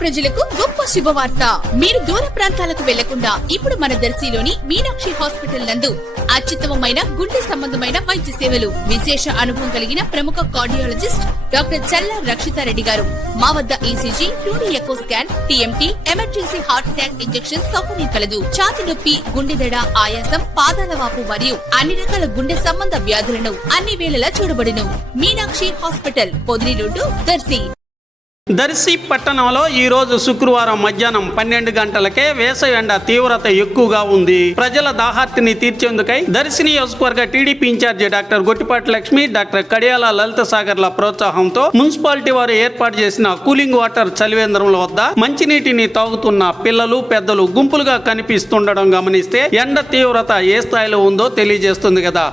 ప్రజలకు గొప్ప శుభవార్త. మీరు దూర ప్రాంతాలకు వెళ్లకుండా ఇప్పుడు మన దర్శిలోని మీనాక్షి హాస్పిటల్ నందు అత్యుత్తమమైన గుండె సంబంధమైన వైద్య సేవలు, విశేష అనుభవం కలిగిన ప్రముఖ కార్డియాలజిస్ట్ డాక్టర్ చల్లా రక్షితారెడ్డి గారు. మా వద్ద ECG, 2D echo scan, TMT, emergency heart attack injection సౌకర్యం కలదు. ఛాతి నొప్పి, గుండెదడ, ఆయాసం, పాదాల వాపు మరియు అన్ని రకాల గుండె సంబంధ వ్యాధులను అన్ని వేళలా చూడబడును. మీనాక్షి హాస్పిటల్, పొదిలిలోడు, దర్శి. దర్శి పట్టణంలో ఈ రోజు శుక్రవారం మధ్యాహ్నం 12 గంటలకే వేసవి ఎండ తీవ్రత ఎక్కువగా ఉంది. ప్రజల దాహార్తిని తీర్చేందుకై దర్శి నియోజకవర్గ TDP incharge doctor Gottipati Lakshmi, doctor Kadiyala Lalitha సాగర్ల ప్రోత్సాహంతో మున్సిపాలిటీ వారు ఏర్పాటు చేసిన కూలింగ్ వాటర్ చలివేంద్రముల వద్ద మంచినీటిని తాగుతున్న పిల్లలు, పెద్దలు గుంపులుగా కనిపిస్తుండడం గమనిస్తే ఎండ తీవ్రత ఏ స్థాయిలో ఉందో తెలియజేస్తుంది కదా.